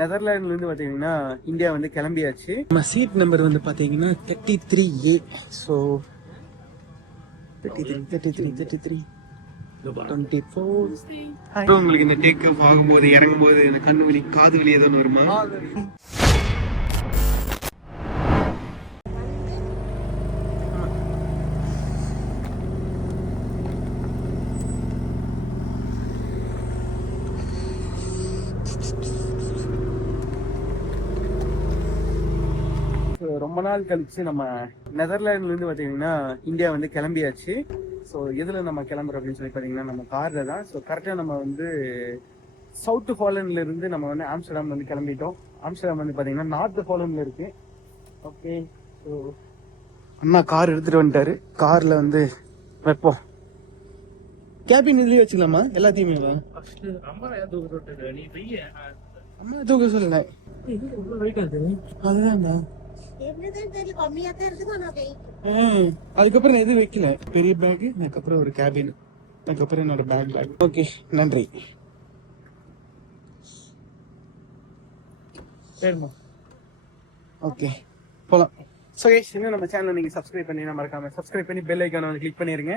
நெதர்லாண்ட்லேருந்து பார்த்தீங்கன்னா இந்தியா வந்து கிளம்பியாச்சு. நம்ம சீட் நம்பர் வந்து பார்த்தீங்கன்னா 33A. ஸோ 33 24. உங்களுக்கு இந்த டேக் ஆஃப் ஆகும்போது இறங்கும்போது இந்த கண்ணு வலி காது வலி ஏதோ வருமா? ரொம்ப நாள் கழிச்சு நம்ம நெதர்லாண்ட்லேருந்து பார்த்தீங்கன்னா இந்தியா வந்து கிளம்பியாச்சு. ஸோ எதில் நம்ம கிளம்புறோம் அப்படின்னு சொல்லி பார்த்தீங்கன்னா நம்ம காரில் தான். ஸோ கரெக்டாக நம்ம வந்து சவுத்து ஹாலண்ட்லேருந்து நம்ம வந்து ஆம்ஸ்டர்டாம் வந்து கிளம்பிட்டோம். ஆம்ஸ்டர்டாம் வந்து பார்த்தீங்கன்னா நார்த்து ஹாலண்டில் இருக்குது. ஓகே, ஸோ அண்ணா கார் எடுத்துகிட்டு வந்துட்டாரு. காரில் வந்து வைப்போம். கேபின் இதுலேயே வச்சுக்கலாமா எல்லாத்தையுமே? அம்மா தூக்க சொல்லலை, அதுதான்டா. அதுக்கப்புறம் எதுவும் வைக்கல. பெரிய பேக், அதுக்கப்புறம் ஒரு கேபின், அதுக்கப்புறம் என்னோட பேக். ஓகே, நன்றி. ஓகே, போலாம். ஸோ கைஸ், இன்னும் நம்ம சேனலை நீங்கள் சப்ஸ்கிரைப் பண்ணி மறக்காம சப்ஸ்கிரைப் பண்ணி பெல் ஐக்கானை வந்து கிளிக் பண்ணிடுங்க.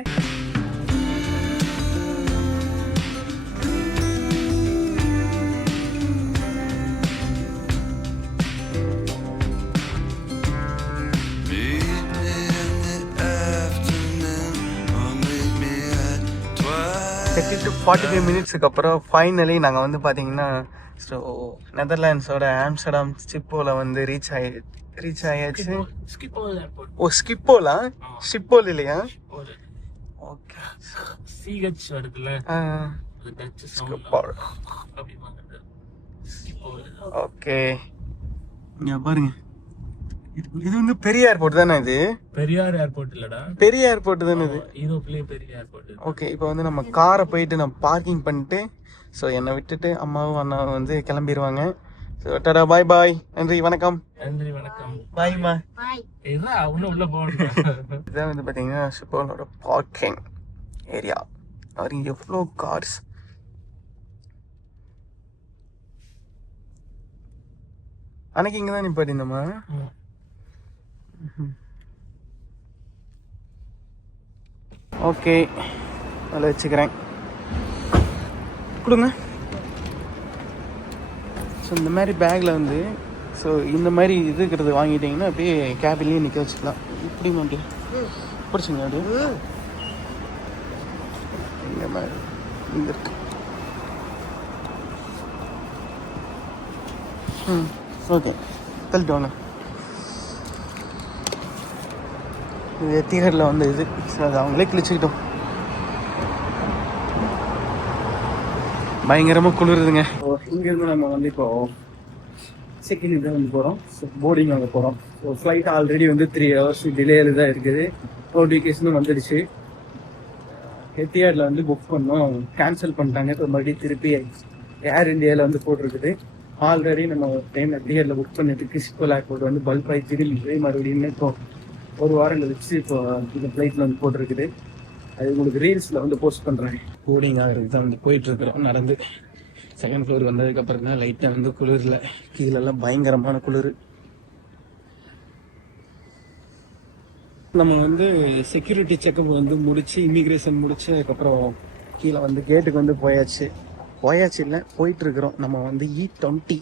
to 45 மினிட்ஸுக்கு அப்புறம் ஃபைனலி நாங்கள் வந்து பார்த்தீங்கன்னா ஸோ நெதர்லாண்ட்ஸோட ஆம்ஸ்டர்டாம் ஸ்கிப்போவில் வந்து ரீச் ஆயாச்சு. ஓ, ஸ்கிப்போலா? ஷிப்போல் இல்லையா? ஓகே, சிஹெச் வருதுல்ல, ஓகே. இங்க பாருங்க, இது வந்து பெரிய ஏர்போர்ட் தானே? இது பெரியார் ஏர்போர்ட் இல்லடா, பெரிய ஏர்போர்ட் தானே இது? யூரோப்லயே பெரிய ஏர்போர்ட். ஓகே, இப்போ வந்து நம்ம காரை போயிட்டு நம்ம பார்க்கிங் பண்ணிட்டு ஸோ என்னை விட்டுட்டு அம்மாவும் அண்ணாவும் வந்து கிளம்பிடுவாங்க. ஸோ டாடா, பாய் பாய், நன்றி, வணக்கம். நன்றி, வணக்கம், பாய்மா. உள்ள போகணும். இதான் வந்து பார்த்தீங்கன்னா ஷிப்போலோட பார்க்கிங் ஏரியா. அவர் இங்கே எவ்வளோ கார்ஸ். அன்னைக்கு இங்கே தான் நிப்பாட்டிருந்தோமா? ஓகே, அதில் வச்சுக்கிறேன், கொடுங்க. ஸோ இந்த மாதிரி பேக்கில் வந்து ஸோ இந்த மாதிரி இருக்கிறது வாங்கிட்டீங்கன்னா அப்படியே கேபின்லேயே நிற்க வச்சுக்கலாம். இப்படி மாட்டேன் பிடிச்சிங்க அப்படியே இந்த மாதிரி இங்கே இருக்கு. ஓகே, தள்ளிட்டு வாங்க. இது எத்திகரில் வந்து இது அது அவங்களே கிழிச்சுக்கிட்டோம். பயங்கரமாக குளிருதுங்க. இங்கேருந்து நம்ம வந்து இப்போ செகண்ட் இதை வந்து போகிறோம். ஸோ போர்டிங் வாங்க போகிறோம். ஸோ ஃப்ளைட் ஆல்ரெடி வந்து 3 hours டிலேயில் தான் இருக்குது. நோட்டிஃபிகேஷனும் வந்துடுச்சு. எத்திஹாடில் வந்து புக் பண்ணோம், கேன்சல் பண்ணிட்டாங்க. இப்போ மறுபடியும் திருப்பி ஏர் இந்தியாவில் வந்து போட்டிருக்குது. ஆல்ரெடி நம்ம டைம் எத்திஹாடில் புக் பண்ணிட்டு ஷிப்போல் ஏர்போர்ட் வந்து பல்க் ஆகி திரும்பி மறுபடியும் இப்போ ஒரு வாரம் கழிச்சு இப்போ இந்த ஃப்ளைட்டில் வந்து போட்டிருக்குது. அது உங்களுக்கு ரீல்ஸில் வந்து போஸ்ட் பண்ணுறேன். போர்டிங் ஆகிறது தான் வந்து போயிட்டுருக்குறோம் நடந்து. செகண்ட் ஃப்ளோர் வந்ததுக்கப்புறம் தான் லைட்டாக வந்து குளிரில், கீழெல்லாம் பயங்கரமான குளிர். நம்ம வந்து செக்யூரிட்டி செக்அப் வந்து முடிச்சு, இமிக்ரேஷன் முடிச்சு அதுக்கப்புறம் கீழே வந்து கேட்டுக்கு வந்து போயாச்சு இல்லை போயிட்டுருக்குறோம். நம்ம வந்து E20.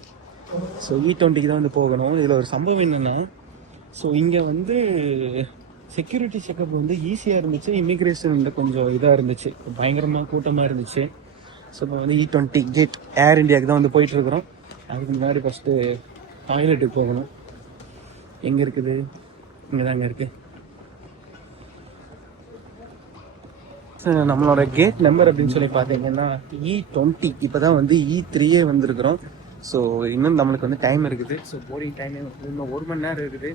ஸோ E20க்கு தான் வந்து போகணும். இதில் ஒரு சம்பவம் என்னென்னா, ஸோ இங்கே வந்து செக்யூரிட்டி செக்அப் வந்து ஈஸியாக இருந்துச்சு, இமிக்ரேஷன் வந்து கொஞ்சம் இதாக இருந்துச்சு, பயங்கரமாக கூட்டமாக இருந்துச்சு. ஸோ இப்போ வந்து E20 கேட் ஏர் இந்தியாவுக்கு தான் வந்து போயிட்டுருக்குறோம். அதுக்கு முன்னாடி ஃபஸ்ட்டு டாய்லெட்டுக்கு போகணும். எங்கே இருக்குது? இங்கே தாங்க இருக்குது. நம்மளோட கேட் நம்பர் அப்படின்னு சொல்லி பார்த்தீங்கன்னா E20. இப்போ தான் வந்து E3 வந்திருக்கிறோம். ஸோ இன்னும் நம்மளுக்கு வந்து டைம் இருக்குது. ஸோ போர்டிங் டைமே வந்து இன்னும் 1 மணி நேரம் இருக்குது.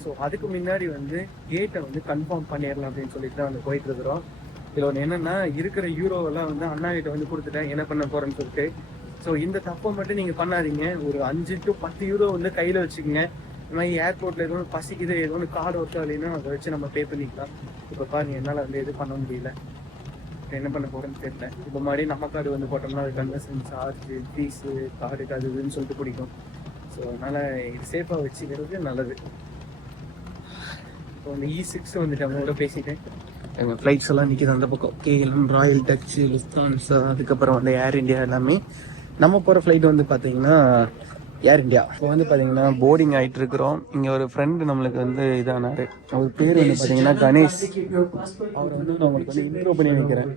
ஸோ அதுக்கு முன்னாடி வந்து கேட்டை வந்து கன்ஃபார்ம் பண்ணிடலாம் அப்படின்னு சொல்லிட்டு தான் வந்து போயிட்டுருக்குறோம். இதில் ஒன்று என்னென்னா, இருக்கிற யூரோவெல்லாம் வந்து அண்ணா கிட்ட வந்து கொடுத்துட்டேன் என்ன பண்ண போகிறேன்னு சொல்லிட்டு. ஸோ இந்த தப்பை மட்டும் நீங்கள் பண்ணாதீங்க. ஒரு 5 to 10 யூரோ வந்து கையில் வச்சுக்கோங்க. இந்த மாதிரி ஏர்போர்ட்டில் எதுவும் பசிக்குது, ஏதோ ஒன்று கார்டு ஒர்க் ஆகலைன்னா அதை வச்சு நம்ம பே பண்ணிக்கலாம். இப்போ பாருங்கள், என்னால் வந்து எதுவும் பண்ண முடியல. என்ன பண்ண போகிறேன்னு தெரியல. இப்போ மாதிரி நம்ம கார்டு வந்து போட்டோம்னா அது கன்வர்ஷன் சார்ஜ் ஃபீஸு கார்டுக்கு அது இதுன்னு சொல்லிட்டு பிடிக்கும். ஸோ அதனால் இது சேஃபாக வச்சுக்கிறது நல்லது. இப்போ வந்து E6 வந்துட்டு அவங்களோட பேசிட்டேன். எங்கள் ஃப்ளைட்ஸ் எல்லாம் நிற்கிது அந்த பக்கம். KLM, ராயல் டச்சு, லுஃப்தான்ஸா, அதுக்கப்புறம் வந்து ஏர் இந்தியா எல்லாமே. நம்ம போகிற ஃப்ளைட் வந்து பார்த்தீங்கன்னா ஏர் இந்தியா. இப்போ வந்து பார்த்தீங்கன்னா போர்டிங் ஆகிட்டு இருக்கிறோம். இங்கே ஒரு ஃப்ரெண்டு நம்மளுக்கு வந்து இதானார். அவர் பேர் வந்து பார்த்தீங்கன்னா கணேஷ். அவரை வந்து நான் உங்களுக்கு வந்து இன்ட்ரோ பண்ணி வைக்கிறேன்.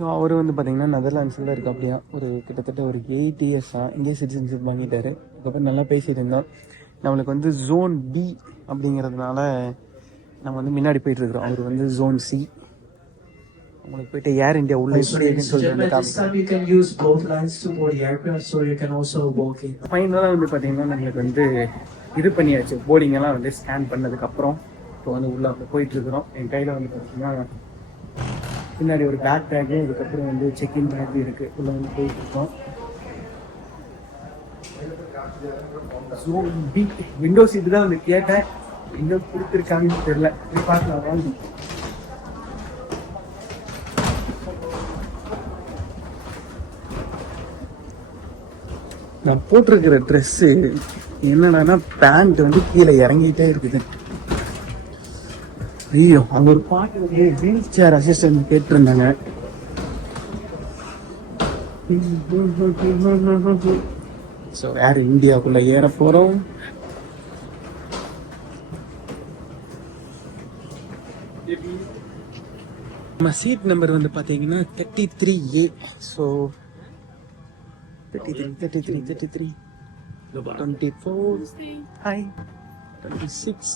ஸோ அவர் வந்து பார்த்தீங்கன்னா நெதர்லாண்ட்ஸில் இருக்க அப்படியா ஒரு கிட்டத்தட்ட ஒரு 8 இயர்ஸாக இந்திய சிட்டிசன்ஷிப் வாங்கிட்டாரு. அதுக்கப்புறம் நல்லா பேசிட்டு இருந்தோம். நம்மளுக்கு வந்து ஜோன் பி அப்படிங்கிறதுனால நம்ம வந்து முன்னாடி போயிட்டு இருக்கிறோம். அவர் வந்து ஜோன் சி. உங்களுக்கு போயிட்டு ஏர் இந்தியா உள்ள ஃபைனலாக வந்து பார்த்தீங்கன்னா நம்மளுக்கு வந்து இது பண்ணியாச்சு. போர்டிங் எல்லாம் வந்து ஸ்கேன் பண்ணதுக்கப்புறம் இப்போ வந்து உள்ள வந்து போயிட்டு இருக்கிறோம். என் கையில் வந்து பார்த்தீங்கன்னா பின்னாடி ஒரு பேக் பேக்கு, அதுக்கப்புறம் வந்து செக்இன் பேக் இருக்கு. உள்ள வந்து போயிட்டு இருக்கோம். விண்டோ சீட்டு தான் வந்து கேட்டேன், இன்னும் கொடுத்துருக்காங்கன்னு தெரியல. போய் பார்க்கலாம். நான் போட்டிருக்கிற ட்ரெஸ்ஸு என்னடானா பேண்ட் வந்து கீழே இறங்கிட்டே இருக்குது. ஐயோ, அங்கே ஒரு பாட்டு வந்து வீல் சேர் அசிஸ்டன்ட் கேட்டிருந்தாங்க. ஸோ ஏர் இந்தியாவுக்குள்ள ஏற போகிறோம். நம்ம சீட் நம்பர் வந்து பார்த்தீங்கன்னா 33A. ஸோ 33, 24, hi, 26,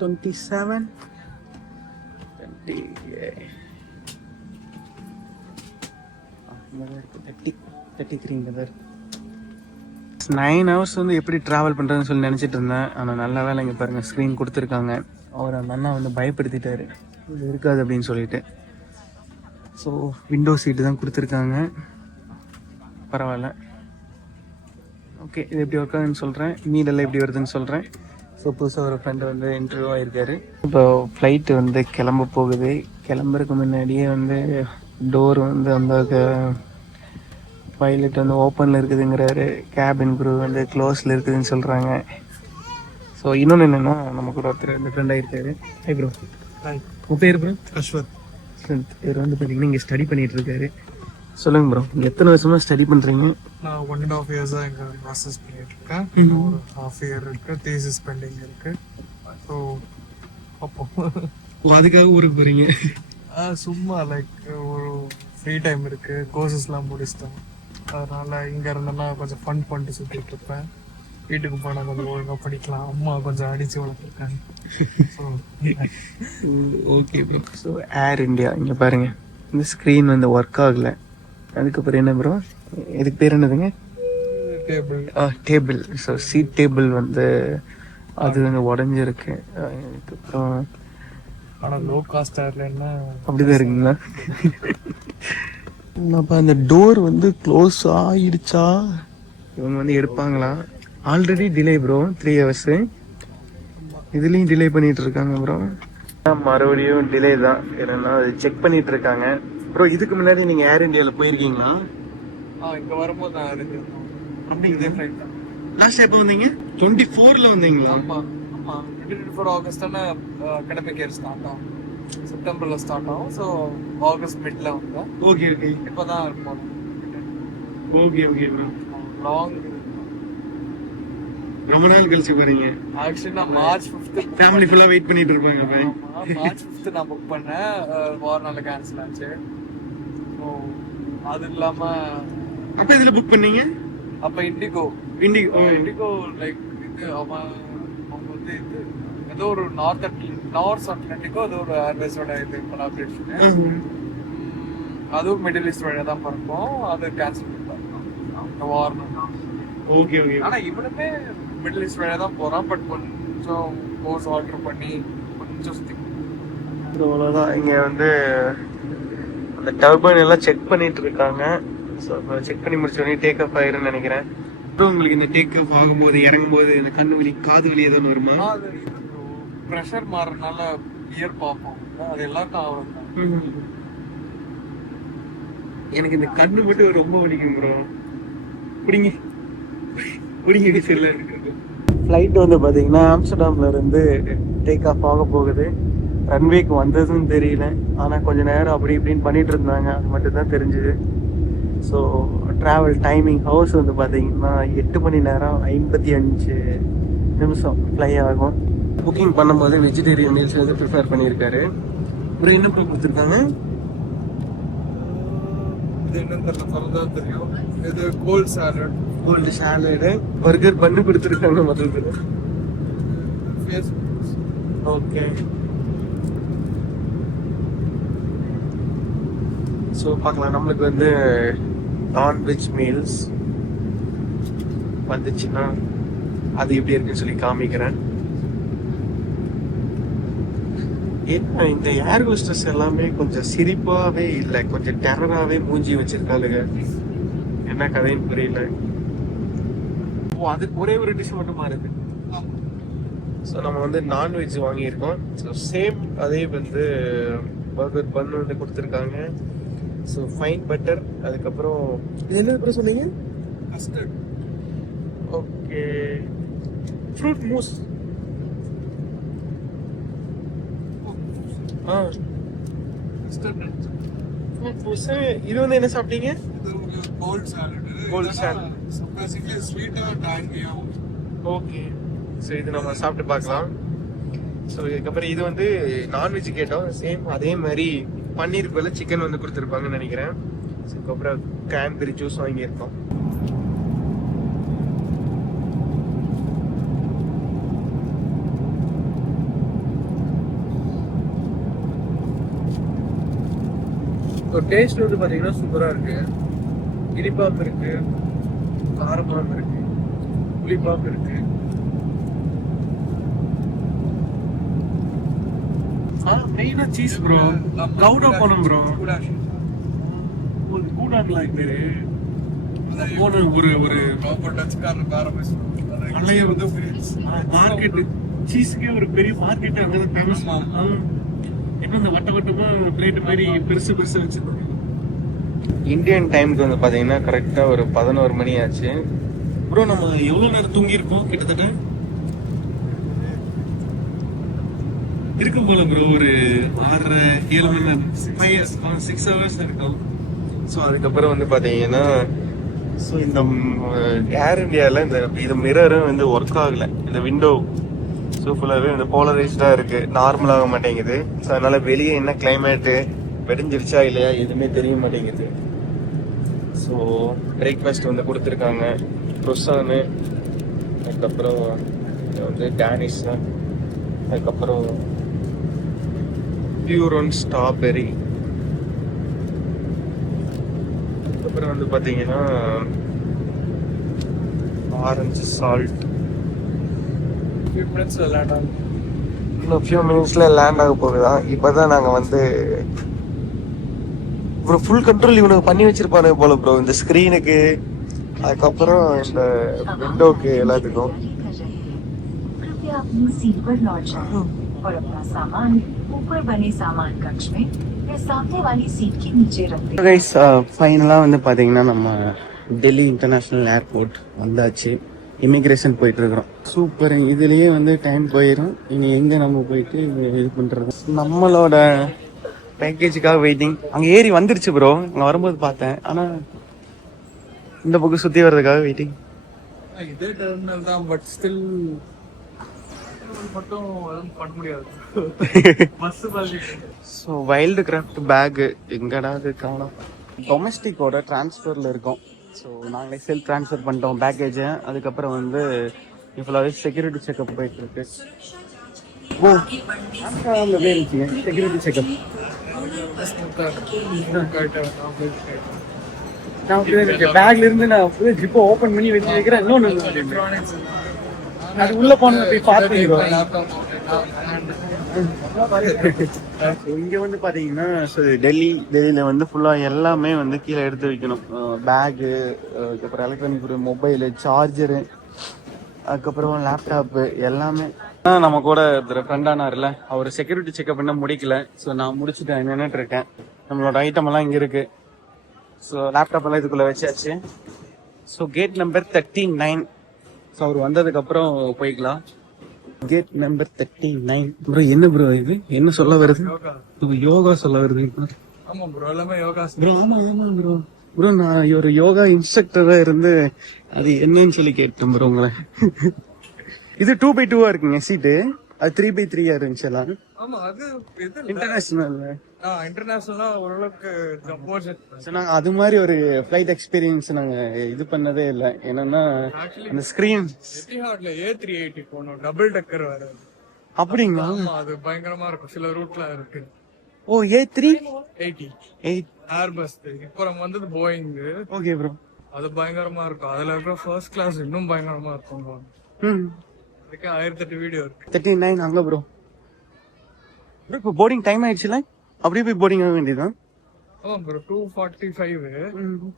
27, 33 9 hours வந்து எப்படி ட்ராவல் பண்ணுறதுன்னு சொல்லி நினச்சிட்டு இருந்தேன். ஆனால் நல்ல வேலை இங்கே பாருங்கள் ஸ்க்ரீன் கொடுத்துருக்காங்க. அவர் அந்த அண்ணா வந்து பயப்படுத்திட்டாரு இது இருக்காது அப்படின்னு சொல்லிட்டு. ஸோ விண்டோ சீட்டு தான் கொடுத்துருக்காங்க. பரவாயில்ல, ஓகே. இது எப்படி ஒர்க் ஆகுதுன்னு சொல்கிறேன், மீடெல்லாம் எப்படி வருதுன்னு சொல்கிறேன். ஸோ புதுசாக ஒரு ஃப்ரெண்டு வந்து இன்டர்வியூ ஆகிருக்காரு. இப்போ ஃப்ளைட்டு வந்து கிளம்ப போகுது. கிளம்புறதுக்கு முன்னாடியே வந்து டோர் வந்து அந்த பைலட் வந்து ஓப்பனில் இருக்குதுங்கிறாரு. கேபின் குரூ வந்து க்ளோஸில் இருக்குதுன்னு சொல்கிறாங்க. ஸோ இன்னொன்று என்னென்னா நம்ம கூட ஒருத்தர் இந்த ஃப்ரெண்ட் ஆகிருக்காரு. Hi bro. ஹாய். உங்கள் பேர் ப்ரோ? அஸ்வத். பேர் வந்து பார்த்தீங்கன்னா இங்கே ஸ்டடி பண்ணிகிட்டு இருக்காரு. சொல்லுங்க ப்ரோ, எத்தனை வருஷமா ஸ்டடி பண்றீங்க? நான் 1.5 இயர்ஸா எங்க மாஸ்டர்ஸ் பண்ணிட்டு இருக்கேன். ஒரு ½ இயர் இருக்கு, தீசிஸ் பெண்டிங் இருக்கு. ஸோ அப்போ அதுக்காக ஊருக்கு போறீங்க? சும்மா லைக் ஒரு ஃப்ரீ டைம் இருக்கு, கோர்சஸ்லாம் முடிச்சிட்டேன். அதனால இங்க இருந்தேன்னா கொஞ்சம் ஃபன் பண்ணிட்டு சுத்திட்டு இருப்பேன். வீட்டுக்கு போனால் கொஞ்சம் ஒழுங்காக படிக்கலாம். அம்மா கொஞ்சம் அடிச்சு வளர்த்துருக்காங்க. So okay bro. So air India இங்கே பாருங்க, இந்த ஸ்க்ரீன் வந்து ஒர்க் ஆகலை. அதுக்கப்புறம் என்ன ப்ரோ, இதுக்கு பேர் என்னதுங்க? Table. Table. So seat table வந்து அது வந்து உடஞ்சிருக்கு. அதுக்கப்புறம் ஆனால் லோ காஸ்ட் ஏர்லைன்னா அப்படிதான் இருக்குங்களா? அப்போ அந்த டோர் வந்து க்ளோஸ் ஆயிடுச்சா, இவங்க வந்து எடுப்பாங்களா? Already delay bro, 3 hours. இதுலேயும் டிலே பண்ணிட்டு இருக்காங்க ப்ரோ. மறுபடியும் டிலே தான், ஏன்னா அது செக் பண்ணிட்டு இருக்காங்க. ப்ரோ இதுக்கு முன்னாடி நீங்கள் ஏர் இந்தியாவில் போயிருக்கீங்களா? இங்கே வரும்போது நான் இருக்கேன். அப்படி இதே ஃப்ளைட் தான். லாஸ்ட் எப்போ வந்தீங்க? 24ல வந்தீங்களா? ஆமாம் ஆமாம். 2024 ஆகஸ்ட் தானே அகடமிக் இயர் ஸ்டார்ட் ஆகும். செப்டம்பரில் ஸ்டார்ட் ஆகும். ஸோ ஆகஸ்ட் மிட்ல வந்தேன். Okay okay. இப்போ தான் இருப்போம். Okay okay bro. லாங் ரொம்ப நாள் கழிச்சு போறீங்க. ஆக்சுவலி நான் மார்ச் 5th ஃபேமிலி ஃபுல்லாக வெயிட் பண்ணிட்டு இருப்பாங்க. மார்ச் 5th நான் புக் பண்ணேன். வாரனால கேன்சல் ஆச்சு. ஸோ அது இல்லாமல் அப்போ இதில் புக் பண்ணீங்க? அப்போ இண்டிகோ லைக் இது அவங்க வந்து இது ஏதோ ஒரு நார்த் அட்லாண்டிக்கோ அது ஒரு ஏர்வேஸோட இது கொலாபரேஷன். அதுவும் மிடில் ஈஸ்ட் வழியாக தான் பறக்கும். அது கேன்சல் பண்ணிட்டாங்க வாரணும். Okay okay. ஆனால் இவனுமே மிடில் ஈஸ்ட் வழியாக தான் போகிறான். பட் கொஞ்சம் கோர்ஸ் ஆல்டர் பண்ணி கொஞ்சம் சுற்றி அவ்வளோதான். இங்கே வந்து அந்த டர்பைன் எல்லாம் செக் பண்ணிட்டு இருக்காங்க. ஸோ செக் பண்ணி முடிச்ச உடனே டேக் ஆஃப் ஆயிருன்னு நினைக்கிறேன். அப்புறம் உங்களுக்கு இந்த டேக் ஆஃப் ஆகும்போது இறங்கும்போது இந்த கண்ணு வலி காது வலி ஏதோ வருமா? ப்ரெஷர் மாறனால இயர் பார்ப்போம், அது எல்லாருக்கும் ஆகும். எனக்கு இந்த கண்ணு மட்டும் ரொம்ப வலிக்கும் ப்ரோ. குடிங்க குடிங்க சரியில்லை. ஃப்ளைட் வந்து பார்த்தீங்கன்னா ஆம்ஸ்டர்டாம்ல இருந்து டேக் ஆஃப் ஆக போகுது. ரன்வேக்கு வந்ததுன்னு தெரியல, ஆனால் கொஞ்ச நேரம் அப்படி இப்படின்னு பண்ணிட்டு இருந்தாங்க, அது மட்டும் தான் தெரிஞ்சுது. ஸோ ட்ராவல் டைமிங் ஹவர்ஸ் வந்து பார்த்தீங்கன்னா 8 மணி நேரம் 55 நிமிஷம் ஃப்ளை ஆகும். புக்கிங் பண்ணும்போது வெஜிடேரியன் மீல்ஸ் வந்து ப்ரிஃபேர் பண்ணியிருக்காரு. அப்புறம் என்ன கொடுத்துருக்காங்க, இது என்னன்னு தெரியல, திறந்தா தெரியும். இது cold salad, cold salad, burger பண்ணு கொடுத்துருக்காங்க மொத்தத்தில். ஓகே, ஸோ பார்க்கலாம். நம்மளுக்கு வந்து நான்வெஜ் மீல்ஸ் வந்துச்சுன்னா அது எப்படி இருக்குன்னு சொல்லி காமிக்கிறேன். ஏன்னா இந்த ஏர் ஹோஸ்டர்ஸ் எல்லாமே கொஞ்சம் சிரிப்பாவே இல்லை, கொஞ்சம் டெரராகவே மூஞ்சி வச்சிருக்காளுங்க. என்ன கதைன்னு புரியல. ஓ, அது ஒரே ஒரு டிஷ் மட்டும் மாறுது. ஸோ நம்ம வந்து நான்வெஜ் வாங்கியிருக்கோம். ஸோ சேம் அதே வந்து பர்கர் பன் வந்து கொடுத்துருக்காங்க. ஸோ ஃபைன் பட்டர், அதுக்கப்புறம் இது என்ன அப்புறம் சொன்னீங்க, கஸ்டர்ட். Okay, fruit mousse. இது வந்து என்ன சாப்பிட்டீங்க? Cold salad. Cold salad basically ஸ்வீட்டா டாங்கியா. ஓகே, ஸோ இது நம்ம சாப்பிட்டு பார்க்கலாம். ஸோ இதுக்கப்புறம் இது வந்து நான்வெஜ் கேட்டோம், சேம் அதே மாதிரி பன்னீர் போல சிக்கன் வந்து கொடுத்துருப்பாங்கன்னு நினைக்கிறேன். ஸோ இதுக்கப்புறம் கிரான்பெரி ஜூஸ் வாங்கியிருக்கோம். ஸோ டேஸ்ட் வந்து பார்த்தீங்கன்னா சூப்பராக இருக்கு. இனிப்பாகவும் இருக்கு, காரமாகவும் இருக்கு, புளிப்பாகவும் இருக்கு. மெயினா சீஸ் ப்ரோ, கவுடா போனோம் ப்ரோ. கூடான்லாம் பேரு போன ஒரு ஒரு ப்ராப்பர் டச்கார காரமே நல்லைய வந்து மார்க்கெட் சீஸுக்கே ஒரு பெரிய மார்க்கெட் அங்கே ஃபேமஸ். என்ன இந்த வட்ட வட்டமா பிளேட் மாதிரி பெருசு பெருசா வச்சிருக்காங்க. இந்தியன் டைமுக்கு வந்து பாத்தீங்கன்னா கரெக்டா ஒரு 11 மணி ஆச்சு ப்ரோ. நம்ம எவ்வளவு நேரம் தூங்கி இருக்கோம்? கிட்டத்தட்ட இருக்கும் போல ப்ரோ, ஒரு 6-7 மணி நேரம், 6 ஹவர்ஸ் இருக்கும். ஸோ அதுக்கப்புறம் வந்து பார்த்தீங்கன்னா ஸோ இந்த ஏர் இந்தியாவில் இந்த மிரரும் வந்து ஒர்க் ஆகலை. இந்த விண்டோ ஸோ ஃபுல்லாகவே வந்து போலரைஸ்டாக இருக்குது, நார்மலாக மாட்டேங்குது. ஸோ அதனால் வெளியே என்ன கிளைமேட்டு வெடிஞ்சிருச்சா இல்லையா எதுவுமே தெரிய மாட்டேங்குது. ஸோ பிரேக்ஃபாஸ்ட் வந்து கொடுத்துருக்காங்க, க்ரோசானு, அதுக்கப்புறம் வந்து டேனிஷ், அதுக்கப்புறம் பியூரோன் ஸ்ட்ராபெரி, அதுக்கப்புறம் வந்து பார்த்தீங்கன்னா ஆரஞ்சு சால்ட். இன்னும் ஃபியூ மினிட்ஸ்ல லேண்ட் ஆக போகுதா. இப்போதான் நாங்கள் வந்து ஒரு ஃபுல் கண்ட்ரோல் இவனுக்கு பண்ணி வச்சிருப்பானுங்க போல ப்ரோ, இந்த ஸ்க்ரீனுக்கு, அதுக்கப்புறம் இந்த விண்டோக்கு, எல்லாத்துக்கும். अपनी सीट पर लौट जाए और अपना सामान ऊपर बने सामान कक्ष में या सामने वाली सीट के नीचे रख दें। கைஸ், ஃபைனலாக வந்து பார்த்தீங்கன்னா நம்ம டெல்லி இன்டர்நேஷ்னல் ஏர்போர்ட் வந்தாச்சு. இமிக்ரேஷன் போயிட்டு இருக்கிறோம். சூப்பர், இதுலயே வந்து டைம் போயிடும். இனி எங்க நம்ம போயிட்டு இது பண்றது. நம்மளோட பேக்கேஜுக்காக வெயிட்டிங். அங்கே ஏறி வந்துருச்சு ப்ரோ, அங்கே வரும்போது பார்த்தேன். ஆனால் இந்த பக்கம் சுற்றி வர்றதுக்காக வெயிட்டிங். இதே டெர்மினல் தான், பட் ஸ்டில் மட்டும் எதுவும் பண்ண முடியாது. Bus so Wildcraft bag எங்கடா அது காணோம். டொமஸ்டிக்கோட டிரான்ஸ்ஃபரில் இருக்கோம். ஸோ நாங்களே செல்ஃப் ட்ரான்ஸ்ஃபர் பண்ணிட்டோம் பேக்கேஜை. அதுக்கப்புறம் வந்து இப்போவே செக்யூரிட்டி செக்அப் போயிட்டு இருக்கு. ஓ, இருந்துச்சுங்க செக்யூரிட்டி செக்அப். பேக்ல இருந்து நான் ஜிப்பை ஓப்பன் பண்ணி வச்சு வைக்கிறேன். இன்னொன்று அது உள்ள போன போய் பார்த்துக்கிறோம். இங்க வந்து பாத்தீங்கன்னா டெல்லியில வந்து ஃபுல்லா எல்லாமே வந்து கீழே எடுத்து வைக்கணும். பேகு, அதுக்கப்புறம் எலக்ட்ரானிக் பொருள், மொபைலு, சார்ஜரு, அதுக்கப்புறம் லேப்டாப்பு எல்லாமே. நம்ம கூட ஒருத்தர் ஃப்ரெண்டானார்ல, அவர் செக்யூரிட்டி செக்அப் பண்ண முடிக்கல. ஸோ நான் முடிச்சுட்டேன், நின்றுட்டு இருக்கேன். நம்மளோட ஐட்டம் எல்லாம் இங்கே இருக்கு. ஸோ லேப்டாப் எல்லாம் இதுக்குள்ள வச்சாச்சு. So gate number 39. ஸோ அவர் வந்ததுக்கப்புறம் போய்க்கலாம். Gate number 39. ப்ரோ என்ன ப்ரோ இது என்ன சொல்ல வருது? யோகா சொல்ல வருது. ஆமா ப்ரோ, எல்லாமே யோகா. ப்ரோ ஆமா ஆமா ப்ரோ. ப்ரோ நான் ஒரு யோகா இன்ஸ்ட்ரக்டரா இருந்து அது என்னன்னு சொல்லி கேட்டேன் ப்ரோ உங்களை. இது 2x2 இருக்குங்க சீட்டு. அது 3x3 இருந்துச்சு எல்லாம். ஆமா, அது இன்டர்நேஷனல். இன்டர்நேஷனலா ஓரளவுக்கு நாங்க அது மாதிரி ஒரு ஃபிளைட் எக்ஸ்பீரியன்ஸ் நாங்க இது பண்ணதே இல்லை. என்னன்னா அந்த ஸ்கிரீன் எத்திஹாட்ல A380 போனோம், டபுள் டக்கர் வேற. அப்படிங்களா? ஆமா, அது பயங்கரமா இருக்கும். சில ரூட்ல இருக்கு. ஓ A380 ஏர்பஸ். இப்போ நம்ம வந்தது போயிங். Okay bro. அது பயங்கரமா இருக்கும். அதுல இருக்கிற ஃபர்ஸ்ட் கிளாஸ் இன்னும் பயங்கரமா இருக்கும். அதுக்கு 1008 வீடியோ இருக்கு. 39 அங்க ப்ரோ. ப்ரோ இப்போ போர்டிங் டைம் ஆயிடுச்சுல, அப்படியே போய் போர்டிங் ஆக வேண்டியதுதான். ஆமா ப்ரோ, 2:45.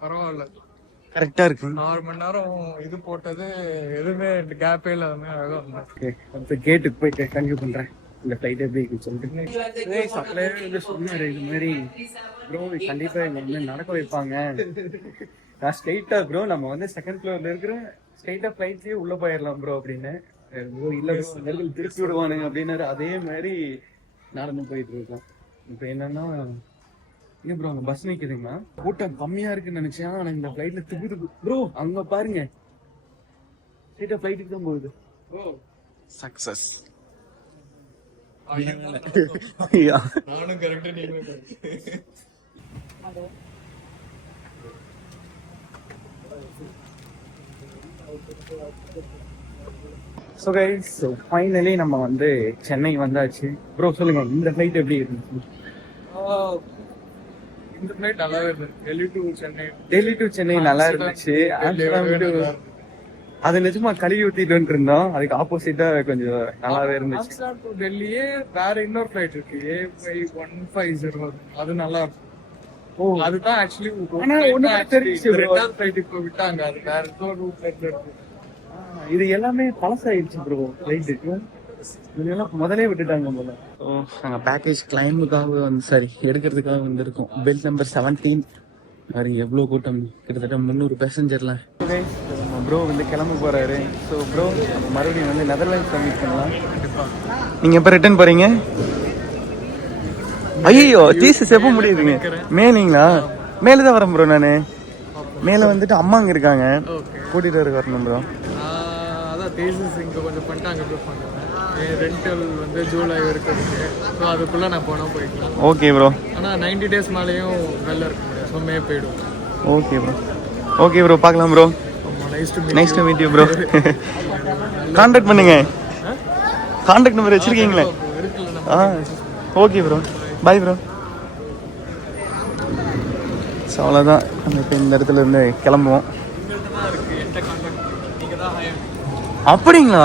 பரவாயில்ல, கரெக்டா இருக்கு. 6 மணி நேரம் இது போட்டது எதுவுமே கேப்பே இல்லாத மாதிரி அழகா இருந்தது. ஓகே, அப்ப கேட்டுக்கு போயிட்டு கன்டினியூ பண்றேன் இந்த ஃபிளைட் எப்படி இருக்குன்னு சொல்லிட்டு. சப்ளையர் வந்து சொன்னாரு இது மாதிரி ப்ரோ கண்டிப்பா இங்க வந்து நடக்க வைப்பாங்க. நான் ஸ்ட்ரெயிட்டா ப்ரோ நம்ம வந்து செகண்ட் ஃப்ளோர்ல இருக்கிற ஸ்ட்ரெயிட்டா ஃபிளைட்லயே உள்ள போயிடலாம் ப்ரோ அப்படின்னு. ப்ரோ இல்ல ப்ரோ திருப்பி விடுவானுங்க அப்படின்னாரு. அதே மாதிரி நடந்து போயிட்டு இருக்கோம். இப்ப என்னன்னா இங்க ப்ரோ அங்க பஸ் நிக்குதுங்களா? கூட்டம் கம்மியா இருக்குன்னு நினைச்சேன். ஆனா இந்த ஃபிளைட்ல திப்பு ப்ரோ அங்க பாருங்க, ஸ்ட்ரெயிட்டா ஃபிளைட்டுக்கு தான் போகுது. சக்சஸ். நானும் கரெக்டா நீங்களும் ஸோ கைஸ், ஃபைனலி நம்ம வந்து சென்னை வந்தாச்சு. ப்ரோ சொல்லுங்க இந்த ஃபிளைட் எப்படி இருந்துச்சு? இந்த ஃபிளைட் நல்லாவே இருந்துச்சு. டெல்லி டு சென்னை நல்லா இருந்துச்சு. அது நிஜமா கழுவி ஊத்திட்டு இருந்தோம். அதுக்கு ஆப்போசிட்டா கொஞ்சம் நல்லாவே இருந்துச்சு. ஆம்ஸ்டர்டாம் டு டெல்லியே வேற இன்னொரு ஃபிளைட் இருக்கு, A5150. அது நல்லா இருக்கும். அதுதான் ஆக்சுவலி ரெண்டாவது ஃபிளைட் இப்போ விட்டாங்க. அது வேற ஏதோ ரூட் ஃபிளைட்ல இருக்கு. இது எல்லாமே பழசாயிடுச்சு ப்ரோ. ஃபிளைட்டுக்கு இதெல்லாம் முதலே விட்டுட்டாங்க போல. நாங்கள் பேக்கேஜ் கிளைமுக்காக வந்து சரி எடுக்கிறதுக்காக வந்திருக்கோம். Bell number 17. வேறு எவ்வளோ கூட்டம், கிட்டத்தட்ட 300 பேசஞ்சர்லாம். ப்ரோ வந்து கிளம்ப போறாரு. ஸோ ப்ரோ நம்ம மறுபடியும் வந்து நெதர்லாண்ட்ஸ் சப்மிட் பண்ணலாம். நீங்கள் எப்போ ரிட்டர்ன் போறீங்க? ஐயோ தீசஸ் எப்போ முடியுதுங்க? மேலிங்களா? மேலே தான் வரேன் ப்ரோ. நான் மேலே வந்துட்டு அம்மா அங்கே இருக்காங்க, கூட்டிகிட்டு வரணும் ப்ரோ. அதான் தேசிஸ் இங்கே கொஞ்சம் பண்ணிட்டாங்க, ப்ரூஃப் பண்ணுறேன். ரெண்டல் வந்து ஜூலை வரைக்கும் இருக்கு. ஸோ அதுக்குள்ளே நான் போனால் போய்க்கலாம். Okay bro. ஆனால் 90 days மேலேயும் வெளில இருக்க முடியாது. ஸோ மே போய்டும். Okay bro. ஓகே ப்ரோ, பார்க்கலாம் bro. Nice to meet you bro. Contact பண்ணுங்க. கான்டாக்ட் நம்பர் வச்சிருக்கீங்களே? Okay bro, bye bro. So அவ்வளோதான், நம்ம இப்போ இந்த இடத்துல இருந்து கிளம்புவோம். அப்படிங்களா?